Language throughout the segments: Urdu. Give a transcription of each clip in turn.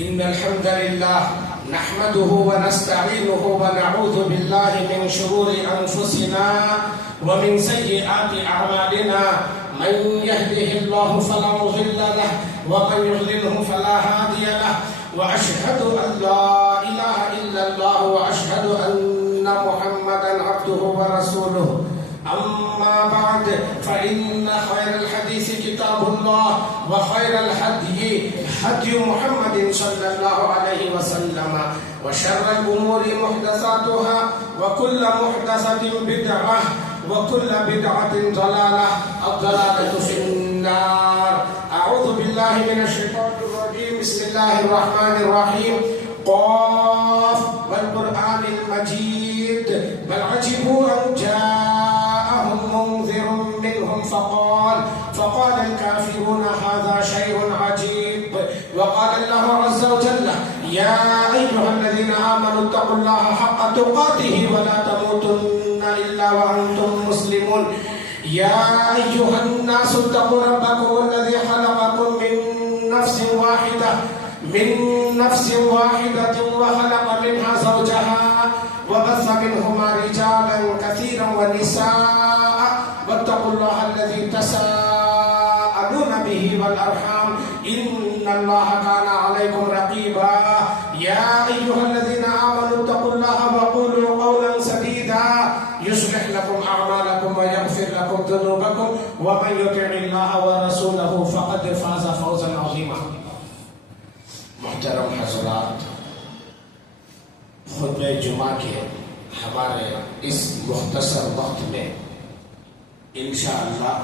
إن الحمد لله نحمده ونستعينه ونعوذ بالله من شرور أنفسنا ومن سيئات أعمالنا من يهده الله فلا مضل له ومن يضلله فلا هادي له وأشهد أن لا إله إلا الله وأشهد أن محمدا عبده ورسوله أما بعد فإن خير الحديث كتاب الله وخير الهدي هدي محمد صلى الله عليه وسلم وشر الأمور محدثاتها وكل محدثة بدعة وكل بدعة ضلالة الضلالة في النار. أعوذ بالله من الشيطان الرجيم. بسم الله الرحمن الرحيم. قاف والقرآن المجيد بل عجبوا أن جاءهم منذر منهم فقال الكافرون هذا شيء عجيب. وقال الله عز وجل يا أيها الذين آمنوا اتقوا الله حق تقاته ولا تموتن إلا وأنتم مسلمون. يا أيها الناس اتقوا ربكم الذي خلقكم من نفس واحدة وخلق منها زوجها وبث منهما رجالا كثيرا ونساء واتقوا الله الذي تساءلون به والأرحام إن الله كان عليكم رقيبا. يا أيها الذين آمنوا اتقوا الله وقولوا قولا سديدا يصلح لكم أعمالكم ويغفر لكم ذنوبكم ومن يطع الله ورسوله فقد فاز فوزا عظيما. محترم حضرات، خطبہ جمعہ کے ہمارے اس مختصر وقت میں انشاءاللہ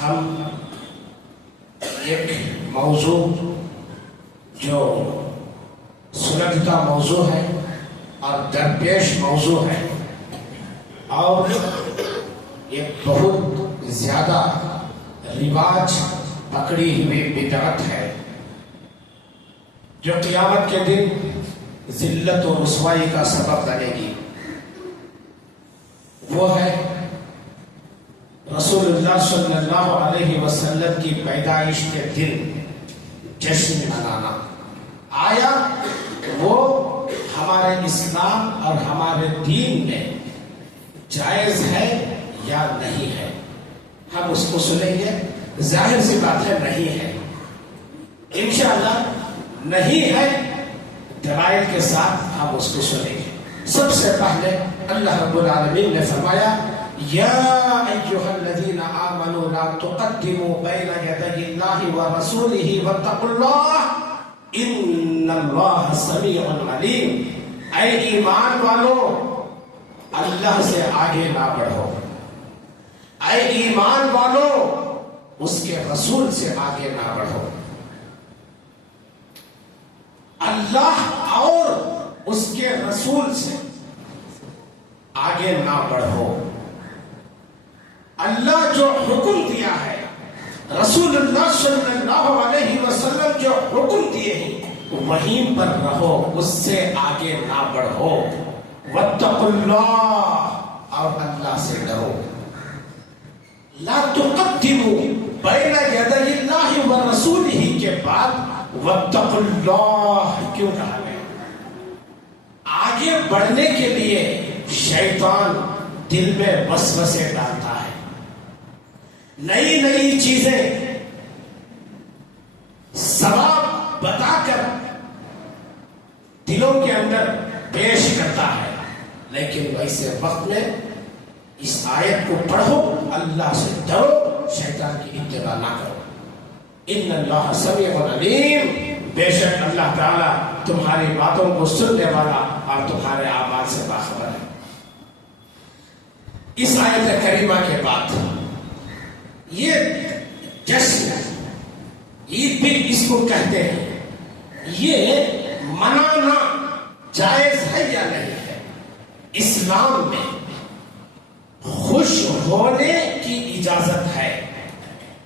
ہم ایک موضوع جو سلجھتا موضوع ہے اور درپیش موضوع ہے اور ایک بہت زیادہ رواج پکڑی ہوئی بدعت ہے جو قیامت کے دن ذلت و رسوائی کا سبب بنے گی. وہ ہے رسول اللہ صلی اللہ علیہ وسلم کی پیدائش کے دن جشن منانا. آیا وہ ہمارے اسلام اور ہمارے دین میں جائز ہے یا نہیں ہے؟ ہم اس کو سنیں گے. ظاہر سی بات ہے نہیں ہے. انشاءاللہ نہیں ہے، دلائل کے ساتھ ہم اس کو سنیں گے. سب سے پہلے اللہ رب العالمین نے فرمایا یا ایھا الذین آمنوا لا تقدموا بین یدی اللہ ورسولہ واتقوا اللہ ان اللہ سمیع علیم. اے ایمان والو، اللہ سے آگے نہ بڑھو. اے ایمان والو، اس کے رسول سے آگے نہ بڑھو. اللہ اور اس کے رسول سے آگے نہ بڑھو. اللہ جو حکم دیا ہے، رسول اللہ صلی اللہ علیہ وسلم جو حکم دیے ہیں وہیں پر رہو، اس سے آگے نہ بڑھو. واتقوا اللہ، اور اللہ سے ڈرو. لا تقدموا بین یدی اللہ ورسولہ کے بعد واتقوا اللہ کیوں کہا گیا؟ آگے بڑھنے کے لیے شیطان دل میں وسوسے ڈالتا ہے، نئی نئی چیزیں ثواب بتا کر دلوں کے اندر پیش کرتا ہے. لیکن ویسے وقت میں اس آیت کو پڑھو، اللہ سے ڈرو، شیطان کی اتباع نہ کرو. ان اللہ سمیع علیم، بے شک اللہ تعالی تمہاری باتوں کو سننے والا اور تمہارے اعمال سے باخبر ہے. اس آیت کریمہ کے بعد یہ جشن عید بھی اس کو کہتے ہیں، یہ منانا جائز ہے یا نہیں ہے؟ اسلام میں خوش ہونے کی اجازت ہے،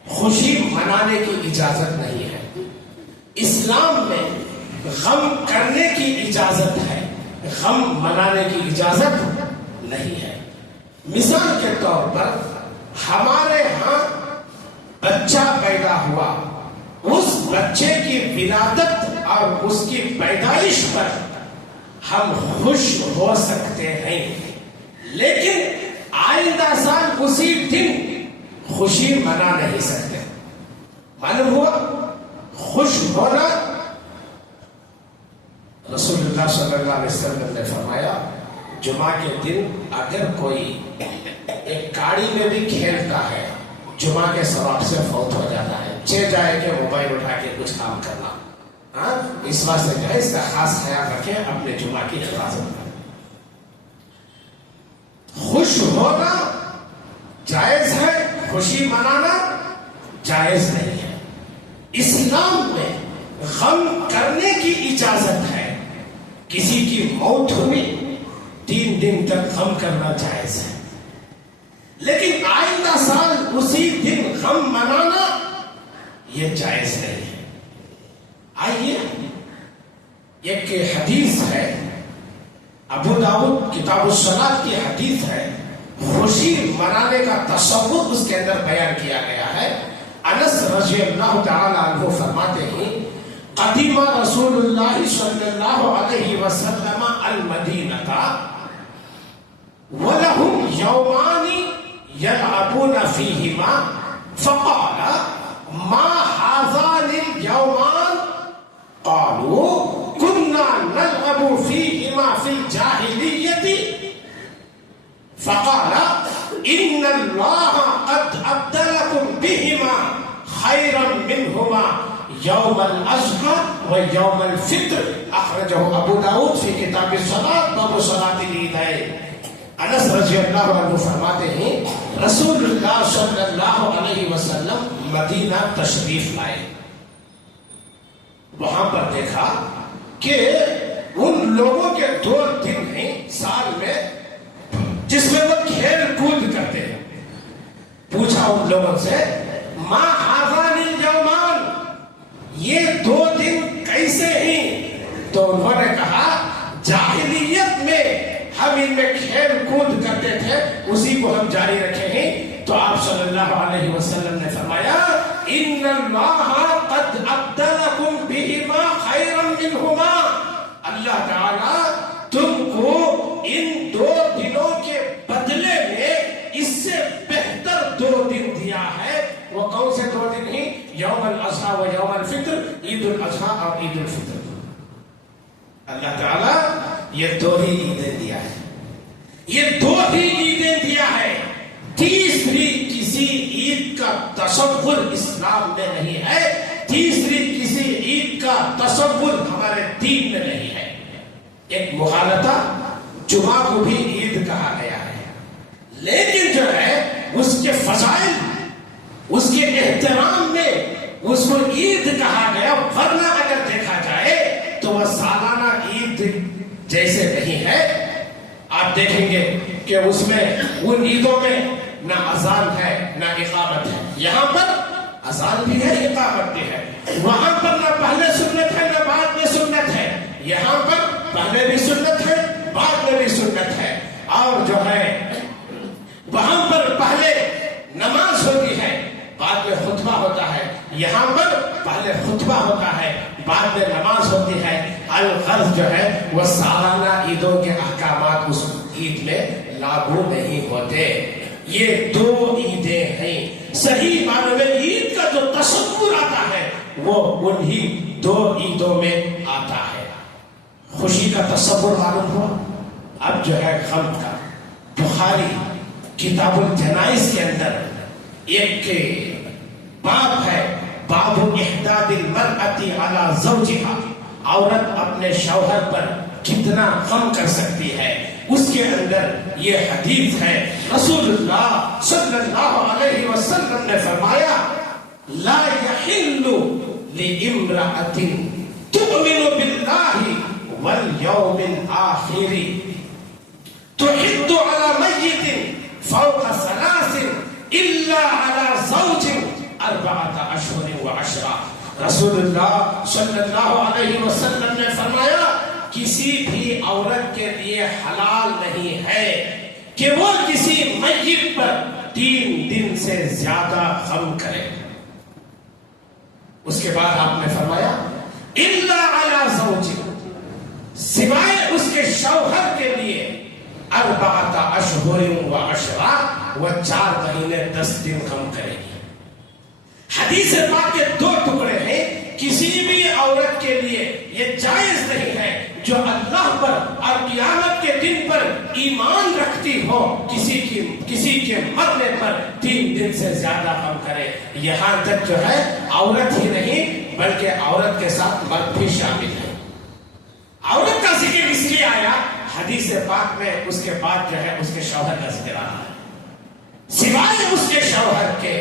خوشی منانے کی اجازت نہیں ہے. اسلام میں غم کرنے کی اجازت ہے، غم منانے کی اجازت نہیں ہے. مثال کے طور پر ہمارے ہاں بچہ پیدا ہوا، اس بچے کی ولادت اور اس کی پیدائش پر ہم خوش ہو سکتے ہیں، لیکن آئندہ سال اسی دن خوشی منا نہیں سکتے۔ معلوم ہوا خوش ہونا، رسول اللہ صلی اللہ علیہ وسلم نے فرمایا جمعہ کے دن اگر کوئی ایک گاڑی میں بھی کھیلتا ہے جمعہ کے ثواب سے فوت ہو جاتا ہے۔ جائے کہ موبائل اٹھا کے کچھ کام کرنا، اس واسطے جو ہے اس کا خاص خیال رکھیں، اپنے جمعہ کی حفاظت کریں۔ خوش ہونا جائز ہے، خوشی منانا جائز نہیں ہے۔ اسلام میں غم کرنے کی اجازت ہے، کسی کی موت ہوئی 3 دن تک غم کرنا جائز ہے، لیکن آئندہ سال اسی دن غم منانا یہ جائز نہیں ہے۔ آئیے ایک حدیث ہے، ابو داؤد کتاب الصلاۃ کی حدیث ہے، خوشی منانے کا تصور اس کے اندر بیان کیا گیا ہے۔ انس رضی اللہ تعالی عنہ فرماتے ہیں قدیم رسول اللہ صلی اللہ علیہ وسلم المدینہ وَلَهُمْ يَوْمَانِ يَلْعَبُونَ فِيهِمَا فَقَالَ مَا هَذَانِ الْيَوْمَانِ قَالُوا كُنَّا نَلْعَبُ فِيهِمَا فِي الْجَاهِلِيَّةِ فَقَالَ إِنَّ اللَّهَ قَدْ أَبْدَلَكُمْ بِهِمَا خَيْرًا مِّنْهُمَا يَوْمَ الْأَضْحَىٰ وَيَوْمَ الْفِطْرِ أخرجه أبو داؤد في كتاب الصلاة باب صلاة العيدين۔ انس رضی اللہ عنہ فرماتے ہیں رسول اللہ صلی اللہ علیہ وسلم مدینہ تشریف لائے، وہاں پر دیکھا کہ ان لوگوں کے 2 دن ہیں سال میں جس میں وہ کھیل کود کرتے ہیں۔ پوچھا ان لوگوں سے ما هذان اليومان، یہ 2 دن کیسے ہیں؟ تو انہوں نے کہا جاہلیت میں ہم ان میں کھیل کود کرتے تھے، اسی کو ہم جاری رکھے ہیں۔ تو آپ صلی اللہ علیہ وسلم نے فرمایا ان اللہ قد ابدلکم بہما خیرا منہما، اللہ تعالی تم کو ان 2 دنوں کے بدلے میں اس سے بہتر 2 دن دیا ہے۔ وہ کون سے 2 دن ہیں؟ یوم الاضحیٰ و یوم الفطر، عید الاضحیٰ اور عید الفطر۔ اللہ تعالی یہ 2 ہی عیدیں دیا ہے، یہ 2 ہی عیدیں دیا ہے، تیسری کسی عید کا تصور اسلام میں نہیں ہے، تیسری کسی عید کا تصور ہمارے دین میں نہیں ہے۔ ایک مغالطہ، جمعہ کو بھی عید کہا گیا ہے، لیکن جو ہے اس کے فضائل، اس کے احترام میں اس کو عید کہا گیا، ورنہ اگر دیکھا جائے تو وہ سالانہ عید جیسے نہیں ہے۔ آپ دیکھیں گے کہ اس میں ان عیدوں میں نہ اذان ہے نہ اقامت ہے، یہاں پر اذان بھی ہے اقامت بھی ہے، وہاں پر نہ پہلے سنت ہے نہ بعد میں سنت ہے، یہاں پر پہلے بھی سنت ہے بعد میں بھی سنت ہے، اور جو ہے وہاں پر پہلے نماز ہوتی ہے بعد میں خطبہ ہوتا ہے، یہاں پر پہلے خطبہ ہوتا ہے بعد میں نماز ہوتی ہے۔ الغرض جو ہے وہ سالانہ عیدوں کے احکامات اس عید میں لاگو نہیں ہوتے۔ یہ 2 عیدیں ہیں، صحیح معنی میں عید کا جو تصور آتا ہے وہ انہی 2 عیدوں میں آتا ہے۔ خوشی کا تصور معلوم ہوا، اب جو ہے غم کا۔ بخاری کتاب الجنائز کے اندر ایک باب ہے، باب احداد المرأة علی زوجہا، عورت اپنے شوہر پر کتنا غم کر سکتی ہے، اس کے اندر یہ حدیث ہے۔ رسول اللہ صلی اللہ علیہ وسلم نے فرمایا لا يحل لامرأة تؤمن باللہ والیوم الآخر تحد على میت فوق 3 الا على زوج 4 اشہر و10۔ رسول اللہ صلی اللہ علیہ وسلم نے فرمایا کسی بھی عورت کے لیے حلال نہیں ہے کہ وہ کسی میت پر 3 دن سے زیادہ غم کرے۔ اس کے بعد آپ نے فرمایا الا علی زوج، سوائے اس کے شوہر کے لیے 4 اشہر و عشرہ، وہ 4 مہینے 10 دن کم کرے گی۔ حدیث پاک کے 2 ٹکڑے ہیں، کسی بھی عورت کے لیے یہ جائز نہیں ہے جو اللہ پر اور قیامت کے دن پر ایمان رکھتی ہو کسی کے مرنے پر 3 دن سے زیادہ کم کرے۔ یہاں تک جو ہے عورت ہی نہیں بلکہ عورت کے ساتھ مرد بھی شامل ہے۔ عورت کا ذکر اس لیے آیا حدیث پاک میں، اس کے بعد جو ہے اس کے شوہر کا ذکر آیا ہے، سوائے اس کے شوہر کے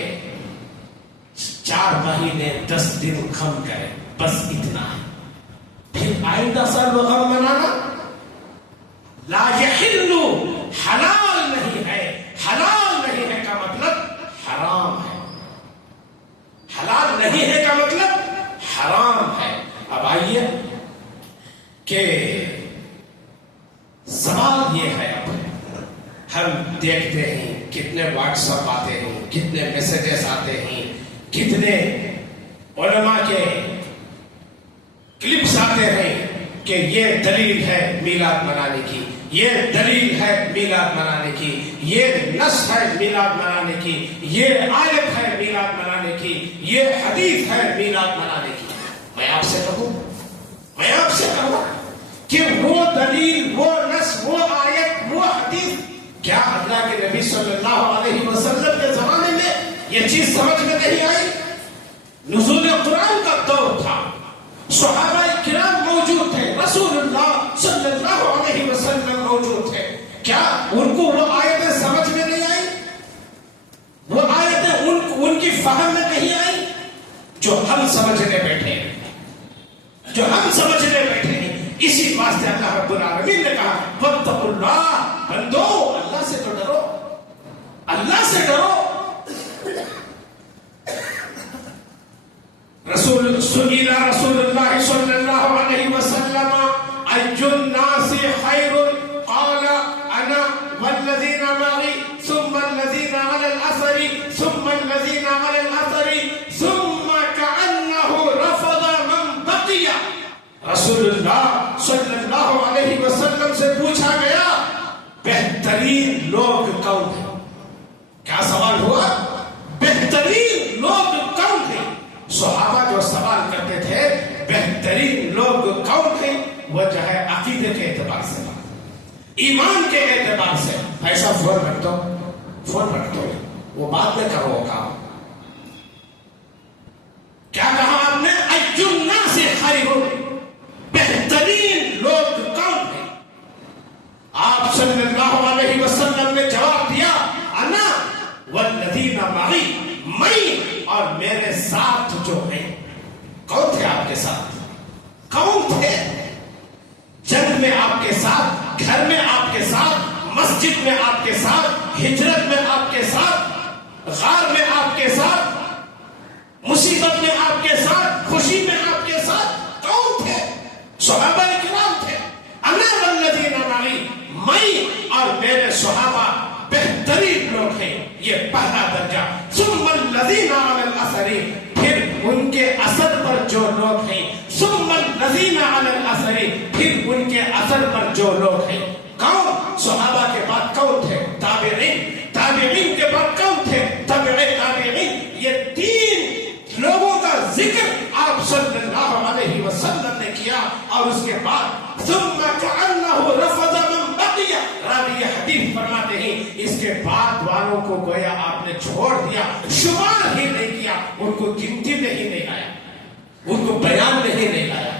4 مہینے 10 دن کم کرے، بس اتنا ہے۔ پھر آئندہ سال وہ غم منانا لا یحل، حلال نہیں ہے۔ حلال نہیں ہے کا مطلب حرام ہے، حلال نہیں ہے کا مطلب حرام ہے۔ اب آئیے کہ سوال یہ ہے، اب ہم دیکھتے ہیں کتنے واٹس ایپ آتے ہیں، کتنے میسیجز آتے ہیں، کتنے علماء کے کلپس آتے ہیں کہ یہ دلیل ہے میلاد منانے کی، یہ دلیل ہے میلاد منانے کی، یہ نص ہے میلاد منانے کی، یہ آیت ہے میلاد منانے کی، یہ حدیث ہے میلاد منانے کی۔ میں آپ سے کہوں کہ وہ دلیل، وہ نص، وہ آیت، وہ حدیث کیا اللہ کے نبی صلی اللہ علیہ وسلم کے زمانے میں یہ چیز سمجھ میں نہیں آئی؟ نزول قرآن کا دور تھا، صحابہ کرام موجود تھے، رسول اللہ صلی اللہ علیہ وسلم موجود تھے، کیا ان کو وہ آیتیں سمجھ میں نہیں آئی؟ وہ آیتیں ان کی فہم میں نہیں آئی؟ جو ہم سمجھنے بیٹھے ہیں، اسی واسطے اللہ رب العالمین نے کہا واتقوا اللہ، بندو اللہ سے تو ڈرو، اللہ سے ڈرو۔ سئل رسول اللہ صلی اللہ علیہ وسلم ای الناس خیر، قال انا والذین معی ثم الذین علی الاثر ثم الذین علی الاثر ثم کأنه رفض من بقی۔ رسول اللہ صلی اللہ علیہ وسلم سے پوچھا گیا بہترین لوگ کون ہیں؟ کیا سوال ہوا؟ بہترین لوگ کون ہیں؟ صحابہ جو سوال کرتے تھے بہترین لوگ کون ہیں، وہ جو ہے عقیدے کے اعتبار سے، ایمان کے اعتبار سے۔ ایسا فون رکھ دو، وہ بعد میں کرو کام۔ کیا کہا آپ نے؟ ای الناس خیر، بہترین لوگ کون ہیں؟ آپ صلی اللہ علیہ وسلم نے جواب دیا انا والذین معی، میں اور میرے ساتھ جو ہیں۔ کون تھے آپ کے ساتھ؟ کون تھے؟ جنگ میں آپ کے ساتھ، گھر میں آپ کے ساتھ، مسجد میں آپ کے ساتھ، ہجرت میں آپ کے ساتھ، غار میں آپ کے ساتھ، مصیبت میں آپ کے ساتھ، خوشی میں آپ کے ساتھ کون تھے؟ صحابہ کرام تھے۔ انا والذین معی، میں اور میرے صحابہ بہترین لوگ ہیں، یہ پہلا درجہ۔ ثم الذین علی الاثر، پھر ان کے اثر پر جو لوگ ہیں، ثم الذین علی الاثر، پھر ان کے اثر پر جو لوگ ہیں۔ کون؟ صحابہ کے بعد کون تھے؟ تابعین، تابعین کے بعد کون تھے؟ تبع تابعین۔ یہ 3 لوگوں کا ذکر آپ صلی اللہ علیہ وسلم نے کیا، اور اس کے بعد ثم کأنہ رفض من بقی، راوی حدیث فرماتے ہیں اس کے بعد والوں کو گویا آپ نے چھوڑ دیا، شمار ہی نہیں کیا، ان کو گنتی میں ہی نہیں لایا، ان کو بیان میں ہی نہیں لایا۔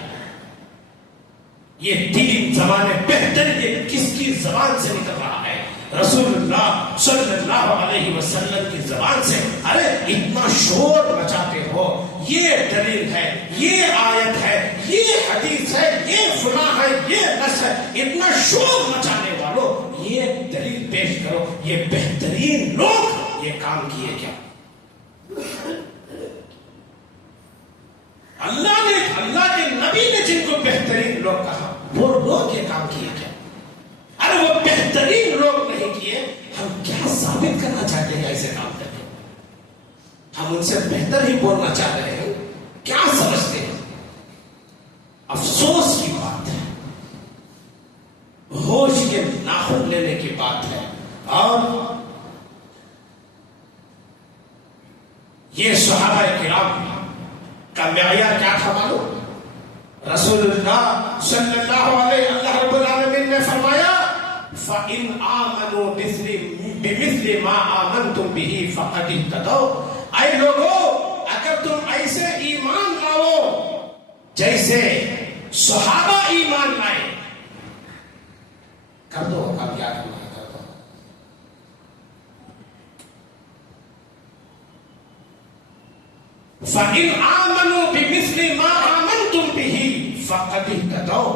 یہ 3 زمانے بہتر، یہ کس کی زبان سے نکل رہا ہے؟ رسول اللہ صلی اللہ علیہ وسلم کی زبان سے۔ ارے اتنا شور مچاتے ہو، یہ دلیل ہے، یہ آیت ہے، یہ حدیث ہے، یہ فلاں ہے، یہ نص ہے، اتنا شور مچانے والوں یہ دلیل پیش کرو۔ یہ بہترین لوگ یہ کام کیے کیا؟ اللہ کے نبی نے جن کو بہترین لوگ کہا، وہ لوگ یہ کام کیے کیا؟ ارے وہ بہترین لوگ نہیں کیے، ہم کیا ثابت کرنا چاہتے ہیں ایسے کام کر کے؟ ہم ان سے بہتر ہی بولنا چاہ رہے ہیں، کیا سمجھتے ہیں؟ افسوس کی بات ہے، ہوش کے ناخن لینے کی بات ہے۔ اور یہ صحابہ کرام کا معیار کیا تھا معلوم؟ رسول اللہ صلی اللہ علیہ اللہ رب العالمین نے فرمایا فَإِنْ آمَنُوا بِمِثْلِ مَا آمَنْتُمْ بِهِ فَقَدِ اهْتَدَوْا۔ اے لوگو، اگر تم ایسے ایمان لاؤ جیسے صحابہ ایمان لائے، کر دو اب یاد کرنا کر دو۔ فَإِنْ آمَنُوا بِمِثْلِ مَا آمَنْتُمْ بِهِ فَقَدِ اهْتَدَوْا۔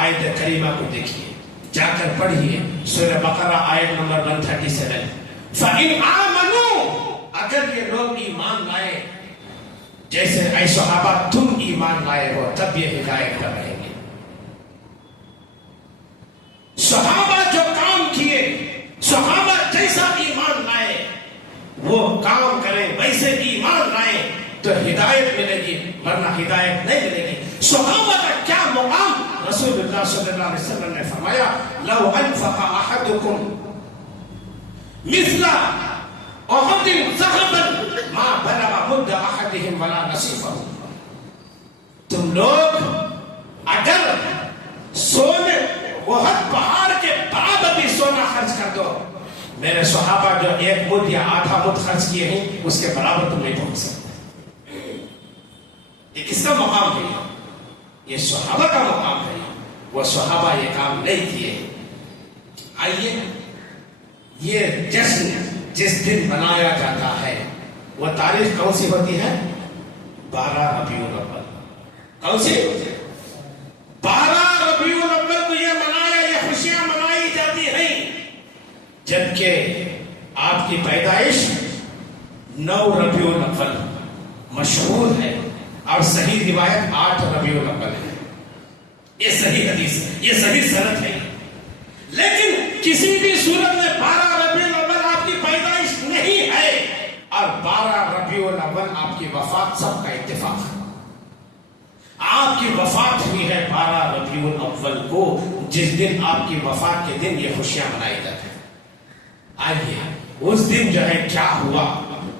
آیت کریمہ کو دیکھیے، جا کر پڑھیے سورہ بقرہ آیت نمبر 137۔ فَإِنْ آمَنُوا، اگر یہ لوگ ایمان لائے جیسے اے صحابہ تم ایمان لائے ہو، تب یہ ہدایت پر رہیں گے۔ صحابہ جو کام کیے، صحابہ جیسا ایمان لائے وہ کام کریں، ویسے ایمان لائیں تو ہدایت ملے گی، ورنہ ہدایت نہیں ملے گی۔ صحابہ کا کیا مقام؟ رسول اللہ صلی اللہ علیہ وسلم نے فرمایا لو انفق احدکم مثل احد ذهبا ما بلغ مد احدهم ولا نصیفہ۔ تم لوگ اگر سونے احد پہاڑ کے برابر بھی سونا خرچ کر دو، میرے صحابہ جو ایک مد یا آدھا مد خرچ کیے ہیں اس کے برابر تم نہیں پہنچ سکتے۔ یہ کس کا مقام ہے؟ یہ صحابہ کا مقام ہے۔ وہ صحابہ یہ کام نہیں کیے۔ آئیے، یہ جشن جس دن منایا جاتا ہے وہ تاریخ کون سی ہوتی ہے؟ 12 ربیع الاول۔ کون سی؟ 12 ربیع الاول کو یہ منایا، یہ خوشیاں منائی جاتی ہیں، جبکہ آپ کی پیدائش 9 ربیع الاول مشہور ہے، اور صحیح روایت 8 ربیع الاول ہے۔ یہ صحیح حدیث ہے، یہ صحیح سند ہے۔ لیکن کسی بھی صورت میں 12 ربیع الاول آپ کی پیدائش نہیں ہے، اور 12 ربیع الاول آپ کی وفات، سب کا اتفاق ہے۔ آپ کی وفات ہوئی ہے 12 ربیع الاول کو، جس دن آپ کی وفات کے دن یہ خوشیاں منائی جاتی ہیں۔ آئیے، اس دن جو ہے کیا ہوا،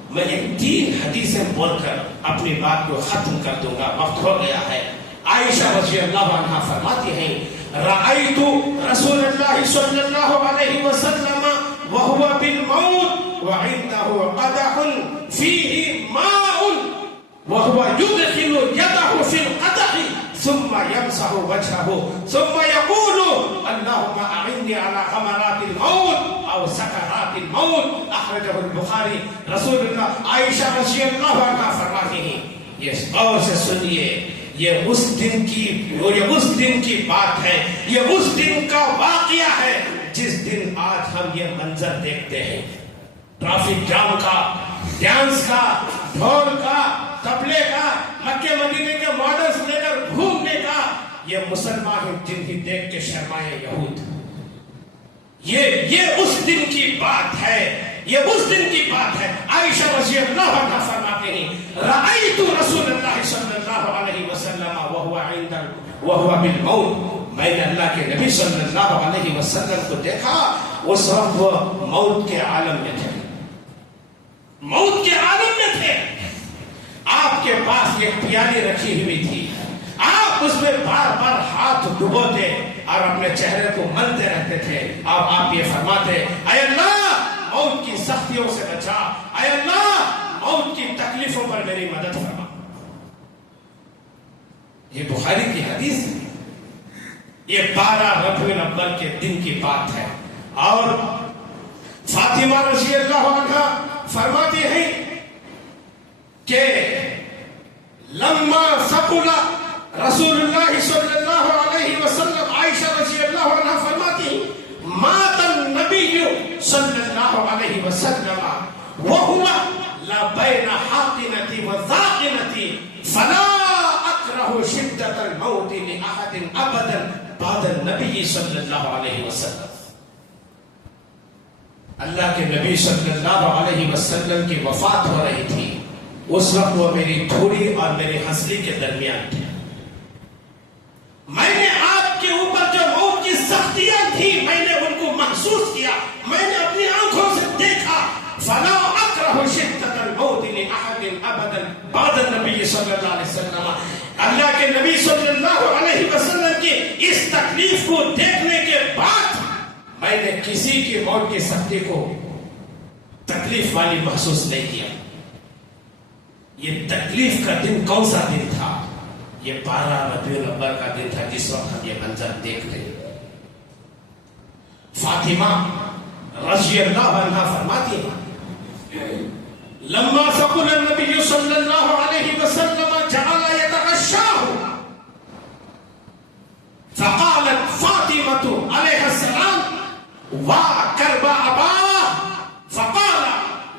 میں یہ 3 حدیثیں بول کر اپنی بات کو ختم کر دوں گا، وقت ہو گیا ہے۔ عائشہ رضی اللہ عنہا فرماتی ہیں رأیت رسول اللہ صلی اللہ علیہ وسلم وهو بالموت وعنده قدح فيه ماء وهو يدخل يده في القدح ثم يمسح وجهه ثم يقول اللهم أعني على غمرات الموت أو سكرات الموت، أخرجه البخاری۔ رسول اللہ عائشہ رضی اللہ عنہا فرماتی ہیں، یہ غور سے سنیے، یہ اس دن کی بات ہے، یہ اس دن کا واقعہ ہے جس دن آج ہم یہ منظر دیکھتے ہیں، ٹریفک جام کا، ڈانس کا، ڈھول کا، طبلے کا، مکے مدینے کے ماڈلز لے کر گھومنے کا۔ یہ مسلمان ہیں جن کی دیکھ کے شرمائے یہود۔ یہ اس دن کی بات ہے، یہ اس دن کی بات ہے۔ عائشہ رضی اللہ عنہا فرماتے ہیں رأیت رسول اللہ صلی اللہ علیہ وسلم وهو بالموت، میں نے اللہ کے نبی صلی اللہ علیہ وسلم کو دیکھا، اس وقت وہ موت کے عالم میں تھے، موت کے عالم میں تھے۔ آپ کے پاس ایک پیالی رکھی ہوئی تھی، آپ اس میں بار بار ہاتھ ڈبوتے اور اپنے چہرے کو ملتے رہتے تھے، اور آپ یہ فرماتے اے اللہ موت کی سختیوں سے بچا، اے اللہ موت کی تکلیفوں پر میری مدد فرما۔ یہ بخاری کی حدیث ہے، یہ 12 ربیع الاول کے دن کی بات ہے۔ اور فاطمہ رضی اللہ عنہا فرماتی ہیں کہ لما ثقل رسول اللہ صلی اللہ علیہ وسلم، عائشہ رضی اللہ عنہا فرماتی ہیں مات النبی صلی اللہ علیہ وسلم وهو لبین حاقنتی وذاقنتی فلا اکرہ شدت الموت لأحد ابدا بعد النبی صلی اللہ علیہ وسلم۔ اللہ کے نبی صلی اللہ علیہ وسلم کی وفات ہو رہی تھی، اس وقت وہ میری تھوڑی اور میری ہنسلی کے درمیان تھے. میں نے آپ کے اوپر جو موت کی سختیاں تھی میں نے ان کو محسوس کیا, میں نے اپنی آنکھوں سے دیکھا. فلا اکرہ شدت الموت لأحد ابدا بعد النبی صلی اللہ علیہ وسلم. اللہ کے نبی صلی اللہ علیہ وسلم کی اس تکلیف کو دیکھنے کے بعد میں نے کسی کی موت کی سختی کو تکلیف والی محسوس نہیں کیا. یہ تکلیف کا دن کون سا دن تھا؟ یہ 12 ربیع الاول کا دن تھا جس وقت ہم یہ منظر دیکھ رہے ہیں. فاطمہ رضی اللہ عنہا فرماتی ہیں لما ثقل النبی صلی اللہ علیہ وسلم جعل يتغشاه فقالت فاطمة علیہ السلام وكرب أباه فقال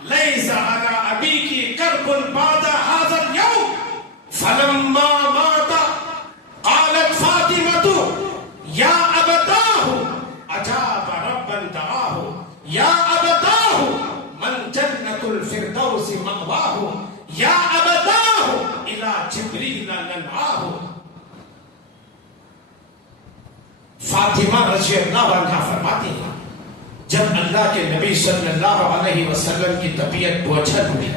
ليس على أبيك كرب بعد هذا اليوم. فلما مات قالت فاطمة يا أبتاه أجاب ربا دعاه يا أبتاه من جنة الفردوس مأواه يا أبتاه إلى جبريل ننعاه. فاطمہ رضی اللہ عنہ فرماتی ہیں جب اللہ کے نبی صلی اللہ علیہ وسلم کی طبیعت بوجھل ہوئی,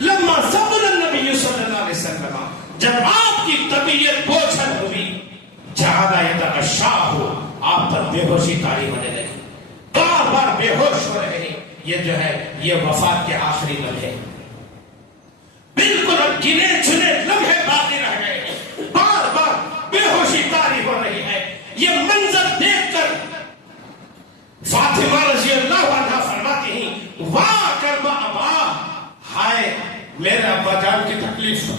لما ثقل النبی صلی اللہ علیہ وسلم, جب آپ کی طبیعت بوجھل ہوئی, جعل يتغشاه, آپ پر بے ہوشی طاری ہونے لگی, بار بار بے ہوش ہو رہے ہیں. یہ جو ہے یہ وفات کے آخری لمحے, بالکل اب گنے چنے لمحے باقی رہ گئے ہیں, بار بار بے ہوشی طاری ہو رہی ہے. یہ منظر دیکھ کر فاطمہ رضی اللہ عنہ فرماتی ہیں واہ کرب ابا, ہائے میرے ابا جان کی تکلیف,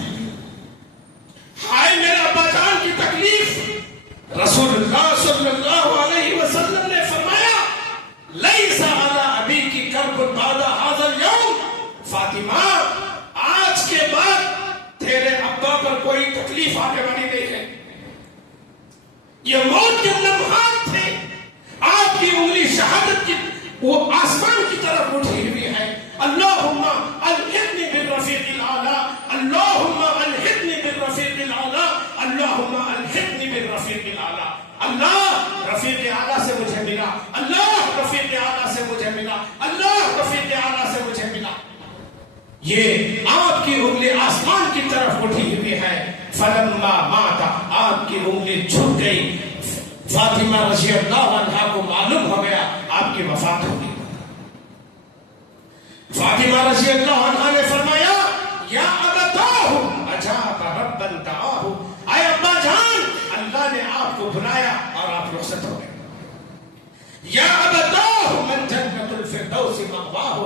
ہائے میرے ابا جان کی تکلیف. رسول اللہ صلی اللہ علیہ وسلم نے فرمایا لیس علی ابیک کرب بعد هذا اليوم. فاطمہ آج کے بعد تیرے ابا پر کوئی تکلیف آنے والی نہیں ہے. یہ موت کے لمحات تھے, آپ کی انگلی شہادت کی وہ آسمان کی طرف اٹھی ہوئی ہے. اللہم الحقنی بالرفیق الاعلی, اللہم الحقنی بالرفیق الاعلی, اللہم الحقنی بالرفیق الاعلی. اللہ رفیق اعلیٰ سے مجھے ملا, اللہ رفیق اعلیٰ سے مجھے ملا, اللہ رفیق اعلیٰ سے مجھے ملا. یہ آپ کی انگلی آسمان کی طرف اٹھی ہوئی ہے. فلما مات, آپ کی انگلی جھک گئی. فاطمہ رضی اللہ عنہا کو معلوم ہو گیا آپ کی وفات ہوگی. فاطمہ رضی اللہ عنہا نے فرمایا یا ابتاہ اجاب ربا دعاہ, اے ابا جان اللہ نے آپ کو بلایا اور آپ رخصت ہو گئے. یا ابتاہ من جنت الفردوس مأواہ,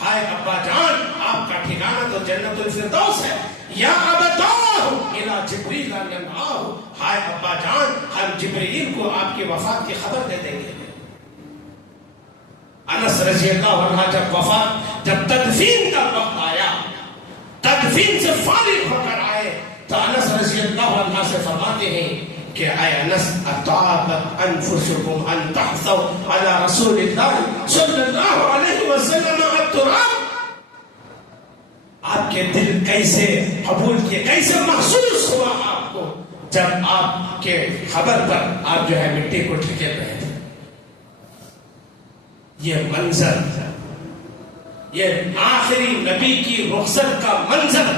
ہائے ابا جان آپ کا ٹھکانہ تو جنت الفردوس ہے. یا ابتاہ الی جبریل ننعاہ, ہائے ابا جان ہم جبریل کو آپ کی وفات کی خبر دے دیں گے. انس رضی اللہ عنہ جب تدفین کا وقت آیا, تدفین سے فارغ ہو کر آئے تو انس رضی اللہ عنہ سے فرماتے ہیں کہ اے انس اطابت انفسکم ان تحثوا علی رسول اللہ صلی اللہ علیہ وسلم التراب. آپ کے دل کیسے قبول کیے, کیسے محسوس ہوا آپ کو جب آپ کے خبر پر آپ جو ہے مٹی کو ٹھکے رہے تھے. یہ منظر, یہ آخری نبی کی رخصت کا منظر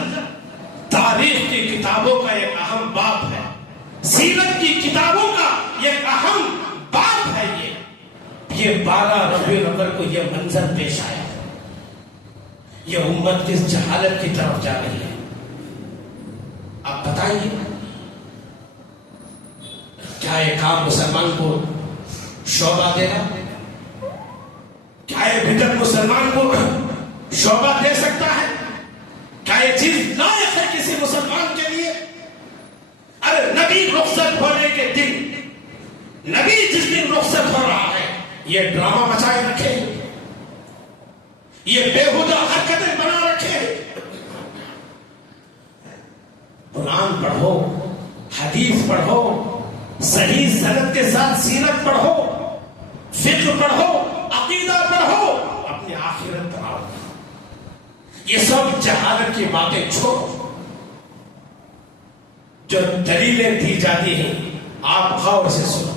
تاریخ کی کتابوں کا ایک اہم باب ہے, سیرت کی کتابوں کا ایک اہم باب ہے. یہ 12 ربیع الاول کو یہ منظر پیش آیا. یہ امت کس جہالت کی طرف جا رہی ہے. آپ بتائیے کیا یہ کام مسلمان کو شعبہ دے گا؟ کیا یہ بدعت مسلمان کو شعبہ دے سکتا ہے؟ کیا یہ چیز لائق ہے کسی مسلمان کے لیے؟ ارے نبی رخصت ہونے کے دن, نبی جس دن رخصت ہو رہا ہے, یہ ڈرامہ مچائے رکھے, یہ بےہودہ حرکتیں بنا رکھے. قرآن پڑھو, حدیث پڑھو, صحیح سند کے ساتھ سیرت پڑھو, فقہ پڑھو, عقیدہ پڑھو, اپنی آخرت بناؤ. یہ سب جہالت کی باتیں چھوڑو، جو دلیلیں دی جاتی ہیں آپ غور سے سنو.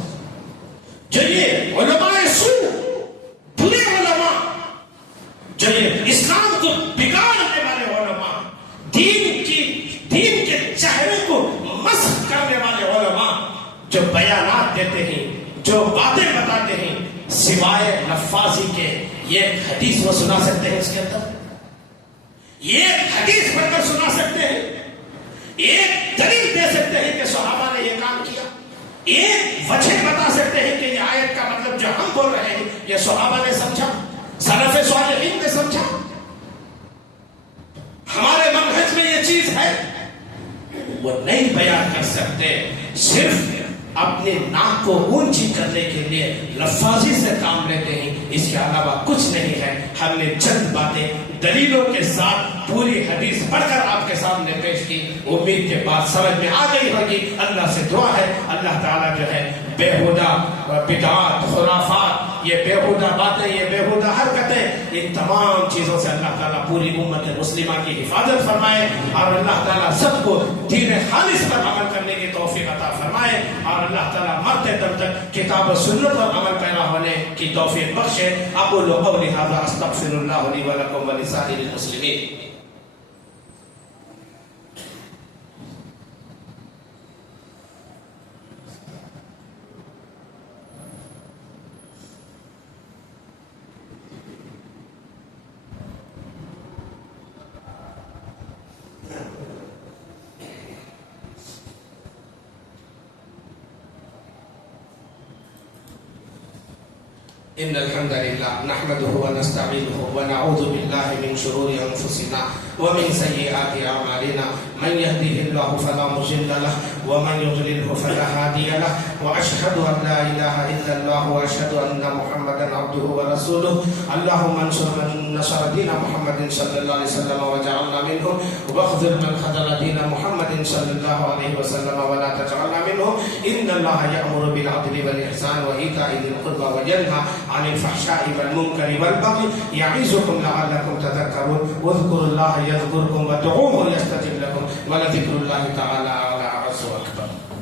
جو یہ علماء سو، برے علماء، جو یہ اسلام کو بگاڑنے والے علماء، دین کے چہرے کو مسخ کرنے والے علماء، جو بیانات دیتے ہیں، جو باتیں بتاتے ہیں، سوائے لفاظی کے یہ حدیث وہ سنا سکتے ہیں، اس کے اندر یہ حدیث پڑھ کر سنا سکتے ہیں، ایک دلیل دے سکتے ہیں کہ صحابہ نے یہ کام کیا، ایک وجہ بتا سکتے ہیں کہ یہ آیت کا مطلب جو ہم بول رہے ہیں یہ صحابہ نے سمجھا، سلف صالحین نے سمجھا، ہمارے منہج میں یہ چیز ہے، وہ نہیں بیان کر سکتے. صرف اپنے ناک کو اونچی کرنے کے لیے لفاظی سے کام لیتے ہیں، اس کے علاوہ کچھ نہیں ہے. ہم نے چند باتیں دلیلوں کے ساتھ پوری حدیث پڑھ کر آپ کے سامنے پیش کی. امید کے بعد سمجھ میں آ گئی ہوگی. اللہ سے دعا ہے اللہ تعالیٰ جو ہے بےہودہ بدعات، خرافات، یہ بےہودہ باتیں، یہ بےہودہ حرکتیں، ان تمام چیزوں سے اللہ تعالیٰ پوری امت مسلمہ کی حفاظت فرمائے، اور اللہ تعالیٰ سب کو دین خالص پر عمل کرنے کی توفیق عطا فرمائے، اور اللہ تعالیٰ مرتے دم تک کتاب و سنت پر عمل پیرا ہونے کی توفیق بخشے. اقول قولی ھذا استغفر اللہ لی ولکم ولسائر المسلمین. إن الحمد لله نحمده ونستعينه ونعوذ بالله من شرور أنفسنا ومن سيئات أعمالنا من يهده الله فلا مضل له ومن يضلله فلا هادي له وأشهد أن لا إله إلا الله وأشهد أن محمدا عبده ورسوله. اللهم انصر من نصر دين محمد صلى الله عليه وسلم وجعلنا منهم واخذل من خذل دين محمد صلى الله عليه وسلم ولا تجعلنا منهم. إن الله يأمر بالعدل والإحسان وإيتاء ذي القربى وينهى عن الفحشاء والمنكر والبغي يعظكم لعلكم تذكرون. واذكروا الله يذكركم وادعوه يستجب لكم ولذكر الله تعالى أعلى وأكبر.